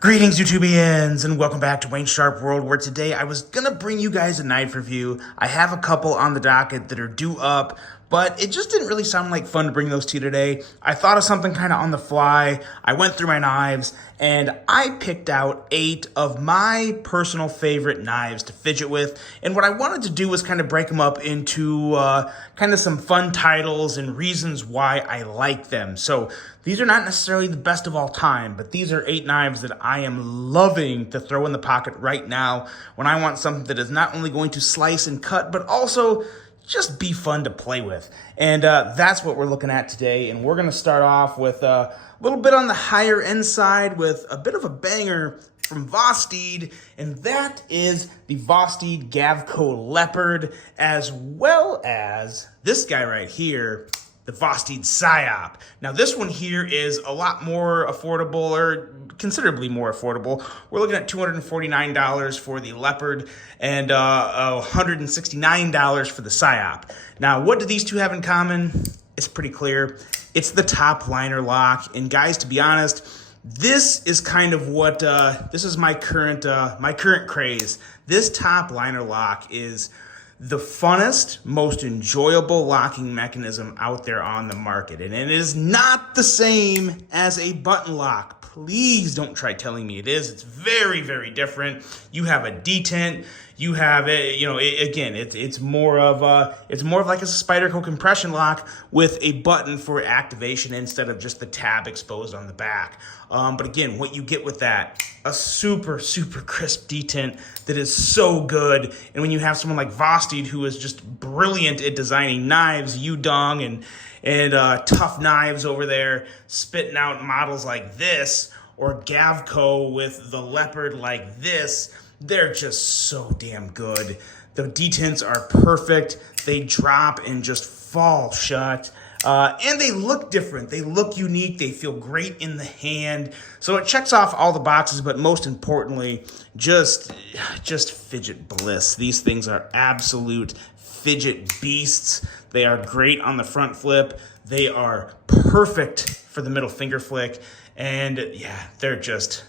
Greetings, YouTubians, and welcome back to Wayne Sharp World, where today I was gonna bring you guys a knife review. I have a couple on the docket that are due up, but it just didn't really sound like fun to bring those to you today. I thought of something kind of on the fly. I went through my knives, and I picked out 8 of my personal favorite knives to fidget with. And what I wanted to do was kind of break them up into kind of some fun titles and reasons why I like them. So these are not necessarily the best of all time, but these are 8 knives that I am loving to throw in the pocket right now when I want something that is not only going to slice and cut, but also just be fun to play with. And that's what we're looking at today. And we're going to start off with a little bit on the higher end side with a bit of a banger from Vosteed, and that is the Vosteed Gavco Leopard, as well as this guy right here, the Vosteed Psyop. Now this one here is a lot more affordable, or considerably more affordable. We're looking at $249 for the Leopard and $169 for the Psyop. Now what do these two have in common? It's pretty clear. It's the top liner lock, and guys, to be honest, this is kind of what this is my current craze. This top liner lock is the funnest, most enjoyable locking mechanism out there on the market. And it is not the same as a button lock. Please don't try telling me it is. It's very, very different. You have a detent. You have it, it's more of like a Spyderco compression lock with a button for activation instead of just the tab exposed on the back. But again, what you get with that, a super, super crisp detent that is so good. And when you have someone like Vosteed, who is just brilliant at designing knives, Yudong and tough knives over there, spitting out models like this, or Gavco with the Leopard like this, they're just so damn good. The detents are perfect. They drop and just fall shut. And they look different. They look unique. They feel great in the hand. So it checks off all the boxes, but most importantly, just fidget bliss. These things are absolute fidget beasts. They are great on the front flip. They are perfect for the middle finger flick. And yeah, they're just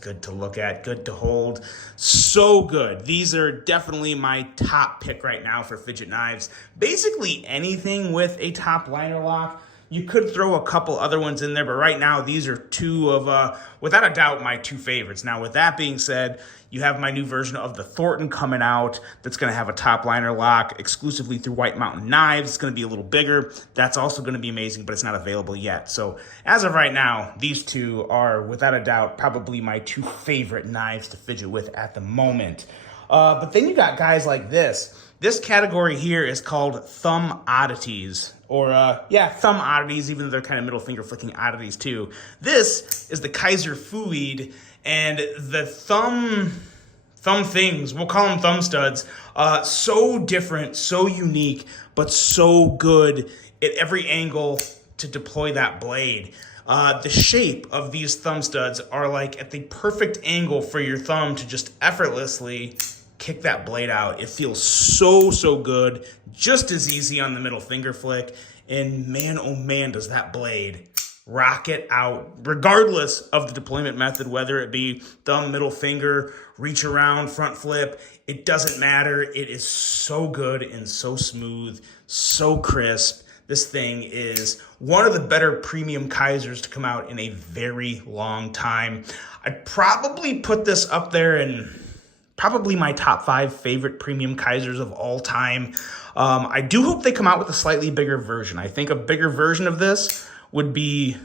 good to look at, good to hold. So good. These are definitely my top pick right now for fidget knives. Basically anything with a top liner lock. You could throw a couple other ones in there, but right now these are two of, without a doubt, my 2 favorites. Now, with that being said, you have my new version of the Thornton coming out that's going to have a top liner lock exclusively through White Mountain Knives. It's going to be a little bigger. That's also going to be amazing, but it's not available yet. So as of right now, these two are, without a doubt, probably my 2 favorite knives to fidget with at the moment. But then you got guys like this. This category here is called thumb oddities, or thumb oddities, even though they're kind of middle finger flicking oddities too. This is the Kaiser Fooid, and the thumb things, we'll call them thumb studs, so different, so unique, but so good at every angle to deploy that blade. The shape of these thumb studs are like at the perfect angle for your thumb to just effortlessly kick that blade out. It feels so, so good, just as easy on the middle finger flick, and man, oh man, does that blade rock it out, regardless of the deployment method, whether it be thumb, middle finger, reach around, front flip, it doesn't matter. It is so good and so smooth, so crisp. This thing is one of the better premium Kaisers to come out in a very long time. I'd probably put this up there in probably my top 5 favorite premium Kaisers of all time. I do hope they come out with a slightly bigger version. I think a bigger version of this would be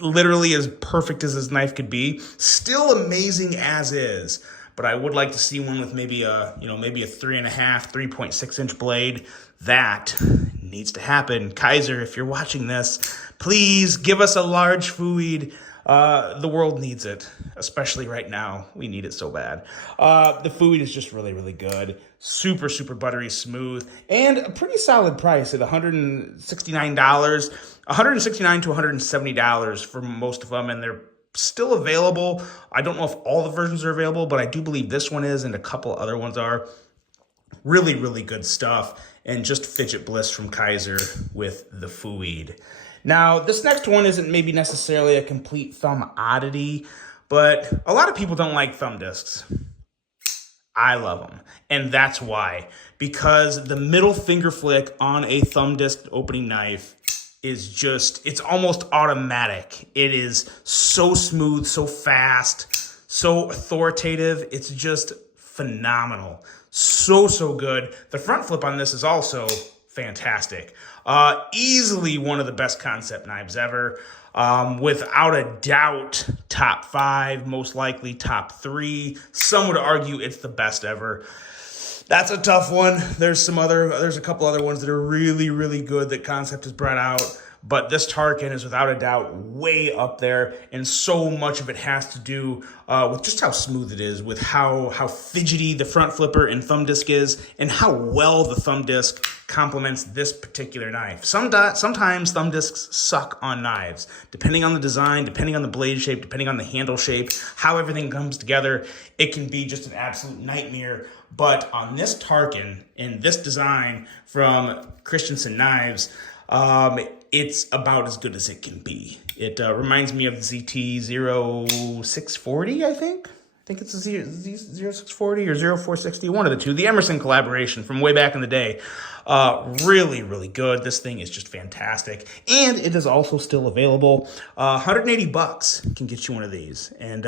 literally as perfect as this knife could be. Still amazing as is, but I would like to see one with maybe a 3.5, 3.6 inch blade. That needs to happen. Kaiser, if you're watching this, please give us a large Fooid. The world needs it, especially right now. We need it so bad. The Fooid is just really, really good. Super, super buttery smooth, and a pretty solid price at $169. $169 to $170 for most of them, and they're still available. I don't know if all the versions are available, but I do believe this one is, and a couple other ones are. Really, really good stuff, and just fidget bliss from Kaiser with the Fooid. Now, this next one isn't maybe necessarily a complete thumb oddity, but a lot of people don't like thumb discs. I love them, and that's why. Because the middle finger flick on a thumb disc opening knife is just, it's almost automatic. It is so smooth, so fast, so authoritative. It's just phenomenal. So good. The front flip on this is also fantastic. Easily one of the best concept knives ever. Without a doubt, top 5, most likely top 3. Some would argue it's the best ever. That's a tough one. There's a couple other ones that are really good that Concept has brought out. But this Tarkin is without a doubt way up there, and so much of it has to do with just how smooth it is, with how fidgety the front flipper and thumb disc is, and how well the thumb disc complements this particular knife. Sometimes thumb discs suck on knives, depending on the design, depending on the blade shape, depending on the handle shape, how everything comes together. It can be just an absolute nightmare. But on this Tarkin, in this design from Christensen Knives, it's about as good as it can be. It reminds me of the ZT-0640, I think. I think it's a 0640 or 0460, one of the two. The Emerson collaboration from way back in the day. Really good. This thing is just fantastic. And it is also still available. $180 can get you one of these. And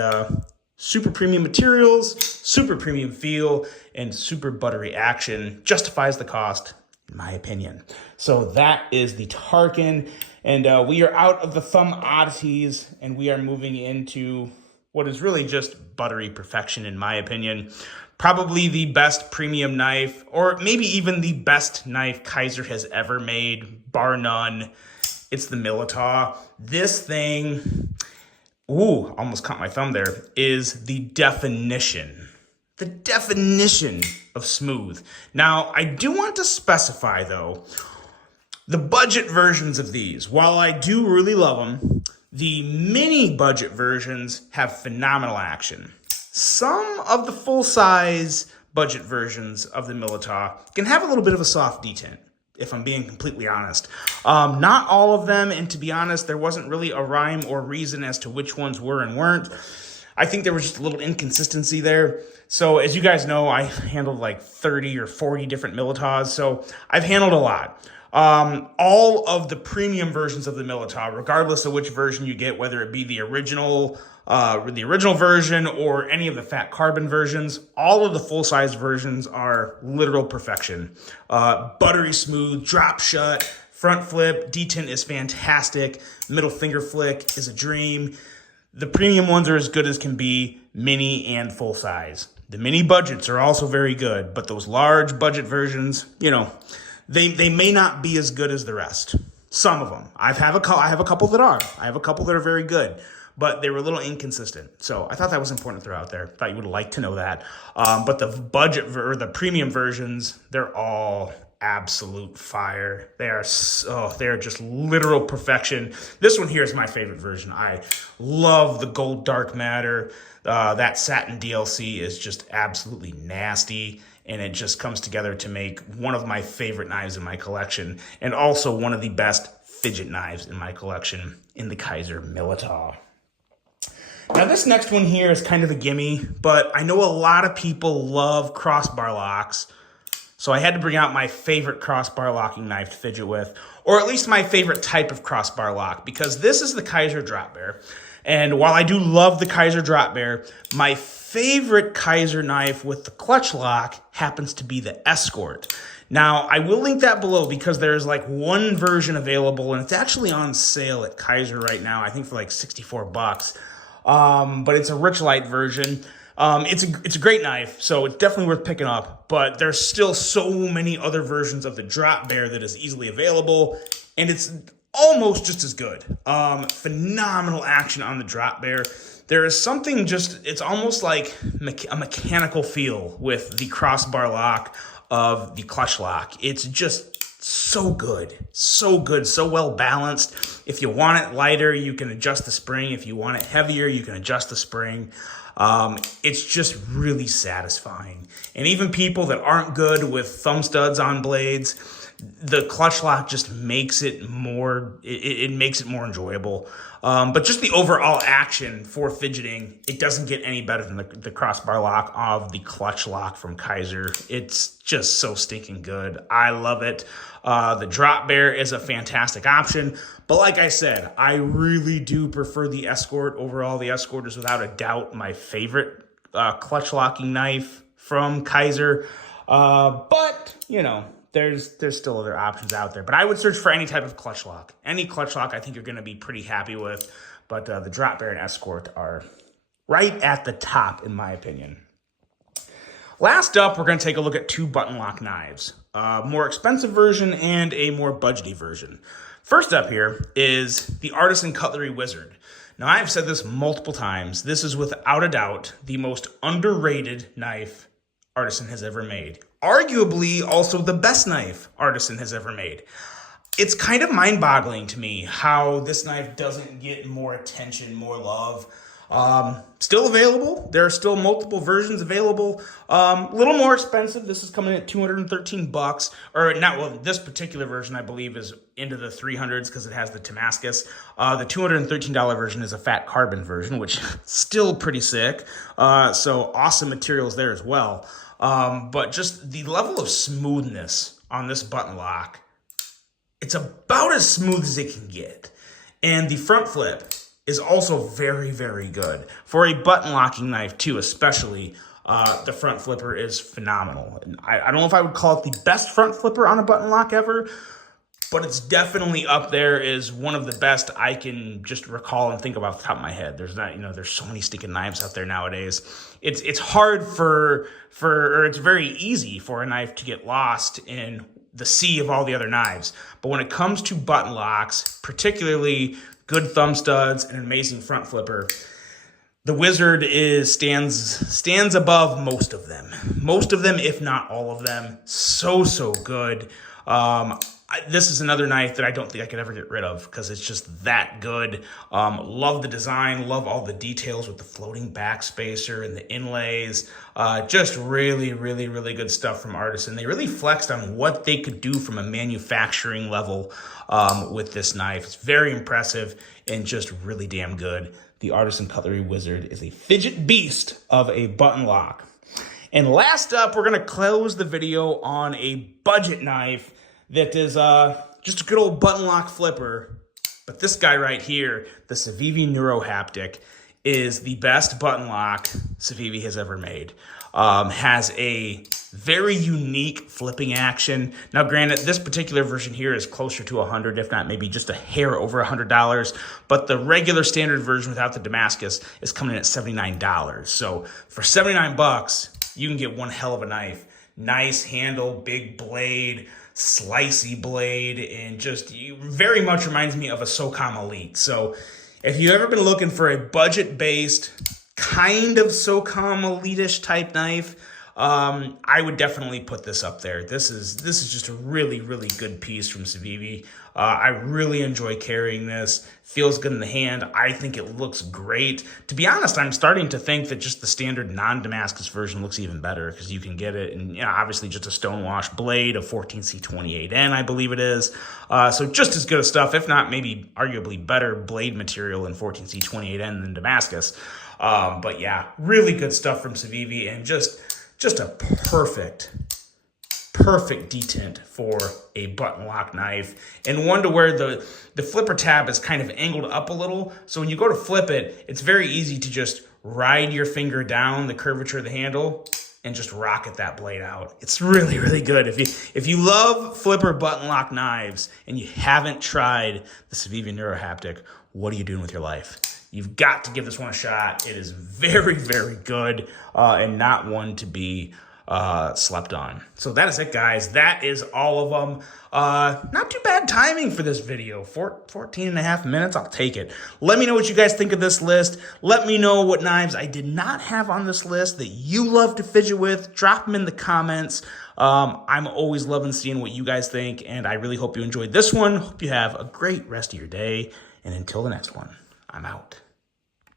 super premium materials, super premium feel, and super buttery action justifies the cost, in my opinion. So that is the Tarkin, and we are out of the thumb oddities, and we are moving into what is really just buttery perfection, in my opinion. Probably the best premium knife, or maybe even the best knife Kaiser has ever made, bar none. It's the Militaw. This thing, ooh, almost caught my thumb there, is the definition of smooth. Now, I do want to specify, though, the budget versions of these, while I do really love them, the mini budget versions have phenomenal action. Some of the full-size budget versions of the Militaw can have a little bit of a soft detent, if I'm being completely honest. Not all of them, and to be honest, there wasn't really a rhyme or reason as to which ones were and weren't. I think there was just a little inconsistency there. So as you guys know, I handled like 30 or 40 different Militaws, so I've handled a lot. All of the premium versions of the Militaw, regardless of which version you get, whether it be the original version or any of the fat carbon versions, all of the full-size versions are literal perfection. Buttery smooth, drop shut, front flip, detent is fantastic, middle finger flick is a dream. The premium ones are as good as can be, mini and full size. The mini budgets are also very good, but those large budget versions, you know, they may not be as good as the rest. Some of them. I have a couple that are. I have a couple that are very good, but they were a little inconsistent. So I thought that was important to throw out there. Thought you would like to know that. But the the premium versions, they're all absolute fire. They are just literal perfection. This one here is my favorite version. I love the gold dark matter. That satin DLC is just absolutely nasty, and it just comes together to make one of my favorite knives in my collection, and also one of the best fidget knives in my collection in the Kaiser Militaw. Now this next one here is kind of a gimme, but I know a lot of people love crossbar locks. So I had to bring out my favorite crossbar locking knife to fidget with, or at least my favorite type of crossbar lock, because this is the Kaiser Drop Bear. And while I do love the Kaiser Drop Bear, my favorite Kaiser knife with the clutch lock happens to be the Escort. Now, I will link that below because there's like one version available, and it's actually on sale at Kaiser right now, I think for like 64 bucks. But it's a rich light version. It's a great knife, so it's definitely worth picking up, but there's still so many other versions of the Drop Bear that is easily available, and it's almost just as good. Phenomenal action on the Drop Bear. There is something it's almost like a mechanical feel with the crossbar lock of the clutch lock. It's just so good, so well balanced. If you want it lighter, you can adjust the spring. If you want it heavier, you can adjust the spring. It's just really satisfying. And even people that aren't good with thumb studs on blades, the clutch lock just makes it more, it makes it more enjoyable. But just the overall action for fidgeting, it doesn't get any better than the crossbar lock of the clutch lock from Kaiser. It's just so stinking good. I love it. The drop bear is a fantastic option. But like I said, I really do prefer the Escort. Overall, the Escort is without a doubt my favorite clutch locking knife from Kaiser. But, you know, there's still other options out there. But I would search for any type of clutch lock. Any clutch lock I think you're going to be pretty happy with. But the Drop Bear and Escort are right at the top, in my opinion. Last up, we're going to take a look at two button lock knives. A more expensive version and a more budgety version. First up here is the Artisan Cutlery Wizard. Now, I've said this multiple times. This is without a doubt the most underrated knife Artisan has ever made. Arguably also the best knife Artisan has ever made. It's kind of mind-boggling to me how this knife doesn't get more attention, more love. Still available. There are still multiple versions available. A little more expensive. This is coming in at $213, or not. Well, this particular version I believe is into the 300s because it has the Damascus. The $213 version is a fat carbon version, which is still pretty sick. So awesome materials there as well. But just the level of smoothness on this button lock, it's about as smooth as it can get. And the front flip is also very, very good. For a button locking knife too, especially, the front flipper is phenomenal. And I don't know if I would call it the best front flipper on a button lock ever, but it's definitely up there as one of the best I can just recall and think about off the top of my head. There's not, you know, there's so many stinking knives out there nowadays. It's hard or it's very easy for a knife to get lost in the sea of all the other knives. But when it comes to button locks, particularly good thumb studs and an amazing front flipper, the Wizard stands above most of them. Most of them, if not all of them. So good. This is another knife that I don't think I could ever get rid of because it's just that good. Love the design, love all the details with the floating backspacer and the inlays. Just really good stuff from Artisan. They really flexed on what they could do from a manufacturing level with this knife. It's very impressive and just really damn good. The Artisan Cutlery Wizard is a fidget beast of a button lock. And last up, we're going to close the video on a budget knife that is just a good old button lock flipper. But this guy right here, the Civivi Neurohaptic, is the best button lock Civivi has ever made. Has a very unique flipping action. Now, granted, this particular version here is closer to $100, if not maybe just a hair over $100. But the regular standard version without the Damascus is coming in at $79. So for $79, you can get one hell of a knife. Nice handle, big blade, slicey blade, and just very much reminds me of a SOCOM Elite. So if you've ever been looking for a budget-based, kind of SOCOM Elite-ish type knife, I would definitely put this up there. This is just a really good piece from Civivi. I really enjoy carrying this. Feels good in the hand. I think it looks great. To be honest, I'm starting to think that just the standard non-Damascus version looks even better because you can get it in, you know, obviously just a stonewash blade of 14C28N, I believe it is. So just as good of stuff, if not maybe arguably better blade material in 14C28N than Damascus. But yeah, really good stuff from Civivi and just a perfect detent for a button lock knife, and one to where the flipper tab is kind of angled up a little. So when you go to flip it, it's very easy to just ride your finger down the curvature of the handle and just rocket that blade out. It's really good. If you love flipper button lock knives and you haven't tried the Civivi Neurohaptic, what are you doing with your life? You've got to give this one a shot. It is very good and not one to be slept on. So that is it, guys. That is all of them. Not too bad timing for this video. 14 and a half minutes. I'll take it. Let me know what you guys think of this list. Let me know what knives I did not have on this list that you love to fidget with. Drop them in the comments. I'm always loving seeing what you guys think, and I really hope you enjoyed this one. Hope you have a great rest of your day, and until the next one, I'm out.